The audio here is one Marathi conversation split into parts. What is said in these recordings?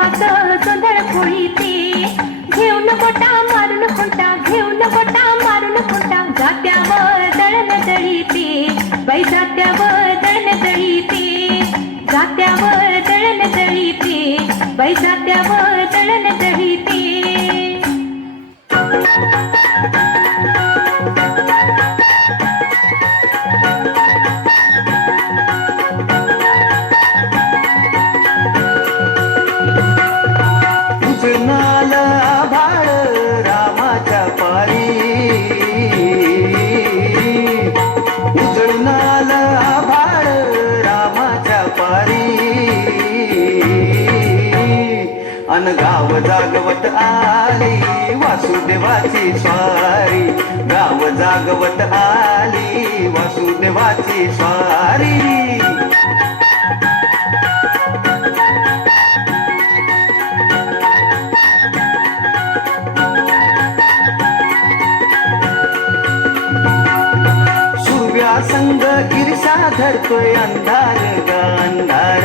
गोपाचं सोंदळ कोळीते. घेऊन गोटा मारून खोटा, घेऊन गोटा मारून खोटा, जात्यावर दळण दळीते. बाई जात्यावर दळण दळीते, जात्यावर दळण दळीते, बाई जात्यावर दळण दळीते. उजनाल आभाळ रामाच्या पारी, उजळणाल आभाळ रामाच्या पारी. अन गाव जागवत आली वासुदेवाची स्वारी, गाव जागवत आली वासुदेवाची स्वारी. संग ईर्षा धरतोय अंधार ग अंधार.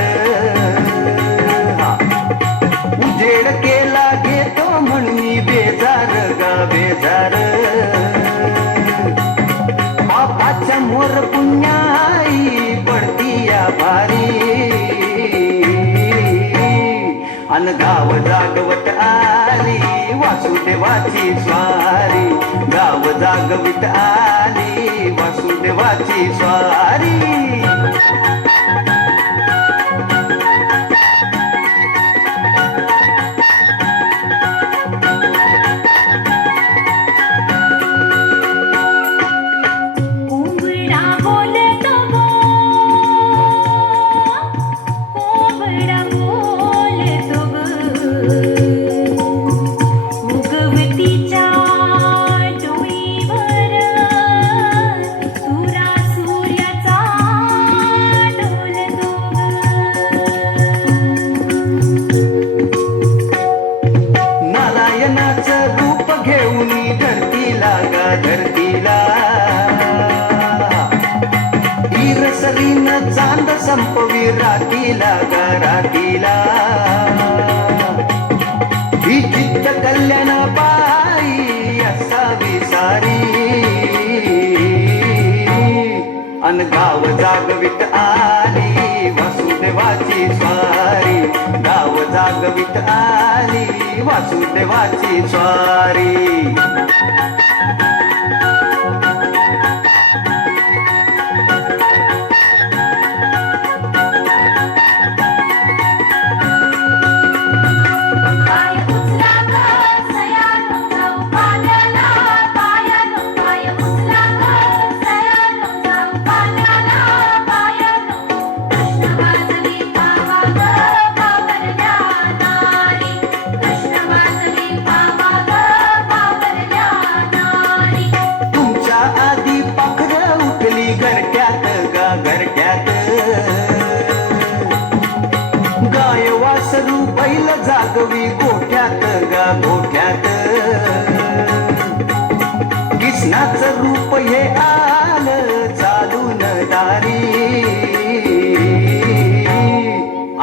उजेड केला घेतो म्हणून बेजार ग बेजार. पापाच्या मोर पुण्याई पडती या भारी. अन गाव जागवत आली वासुदेवाची स्वारी, गाव जागवित आली वासुदेवाची स्वारी. रूप घेऊन धरतीला गा धरतीला. ईरसरीन चांद संपवी रातीला गा रातीला. ही चित्त कल्याण बाई असावी सारी. अन गाव जागवित आली वासुदेवाची स्वारी, गाव जागवित आली वासुदेवाची स्वारी. गाय वासरू बैल जागवी गोठ्यात गा गोठ्यात. कृष्णाचं रूप हे आलं चालून दारी.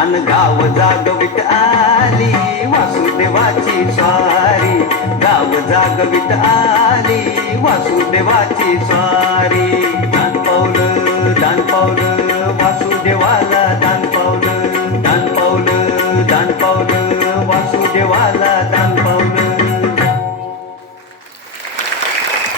अन गाव जागवित आली वासुदेवाची स्वारी, गाव जागवित आली वासुदेवाची स्वारी. दान पावलं वासुदेवाला दान पावलं, दान पावलं वासुदेवाला दान